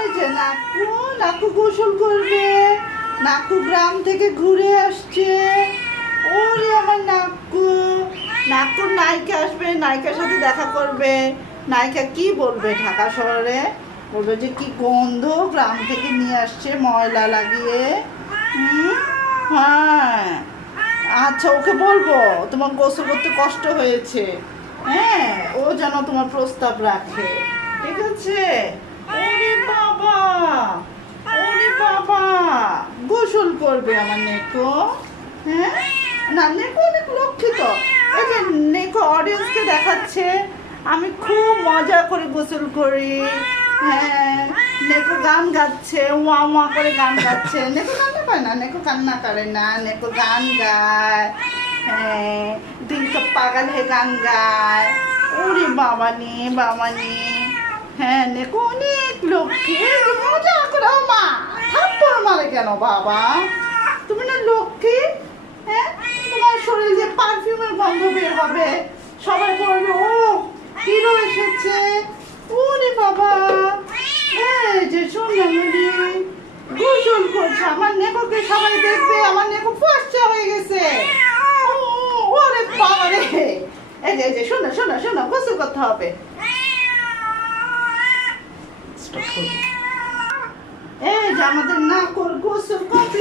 নাকু নাকু গোসল করবে। নাকু গ্রাম থেকে ঘুরে আসছে। ওরে আমার নাকু, নাকুর নায়িকা আসবে, নায়িকার সাথে দেখা করবে। নায়িকা কি বলবে ঢাকা শহরে? বলবে যে কি গন্ধ, গ্রাম থেকে নিয়ে আসছে ময়লা লাগিয়ে। হ্যাঁ, আচ্ছা ওকে বলবো তোমার গোসল করতে কষ্ট হয়েছে। হ্যাঁ, ও যেন তোমার প্রস্তাব রাখে, ঠিক আছে? ওরে বাবা, ওরে বাবা, গোসল করবে আমার নেকো। হ্যাঁ, না নেকো অনেক লক্ষ্মী তো। এই যে নেকো অডিয়েন্সকে দেখাচ্ছে আমি খুব মজা করে গোসল করি। হ্যাঁ, নেকো গান গাচ্ছে, ওয়া ওয়া করে গান গাচ্ছে। নেকো কান্না পায় না, নেকো কান্না করে না, নেকো গান গায়। হ্যাঁ, দিল তো পাগল হে গান গায়। ওরে বাবা নে, বাবা নে। হ্যাঁ, নেকো অনেক লক্ষ্মী। মজা করো মা, থাপ্পড় মারে কেন বাবা? তুমি না লক্ষ্মী? হ্যাঁ, তোমার শরীর যে পারফিউমের গন্ধ বের হবে, সবাই বলবে ও হিরো এসেছে। ওরে বাবা, এই যে সোনামণি গোসল করছে। আমার নেকোকে সবাই দেখবে, আমার নেকো ফর্সা হয়ে গেছে। ওরে বাবা রে, এই যে শোনো শোনো শোনো, গোসল করতে হবে। এই যে আমাদের নাকর গোসল কমপ্লিট।